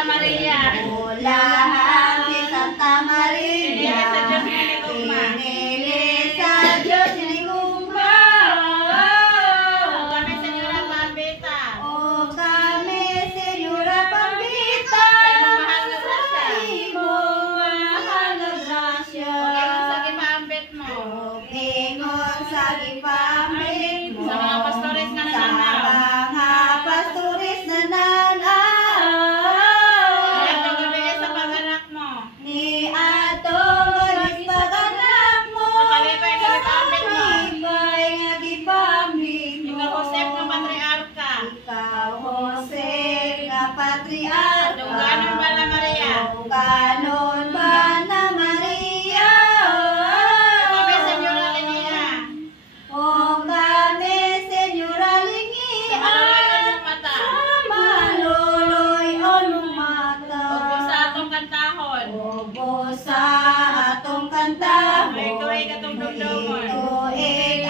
Santa Maria. Ulahan si Santa Maria. Pinili sa Diyos ni Gugma. O kami, Senyora Pambita. O kami, Senyora Pambita. Sa imong mahal na grasya. O sa gipambit mo. Ingon sa gipamit mo. Sa mga pastores nga Sa nananaw. mga pastores na nanaw. Ato gabi sa pag-anak mo. Ni atong galis pag-anak mo. Sa kalipay nga gipambit mo. Kalipay nga gipamit mo. Ikaw Josep nga patriarka. Ikaw Josep nga patriarka. Dungganon ba na Maria? Dungganon ba na Maria? Kami, Senyora Linnea. O kami, Senyora Sa Linnea. maluloy ng mata. Maluloy onong mata. Opo sa atong kantahon. Obo sa atong kanta. May tuwing katong dumdumon. Tuig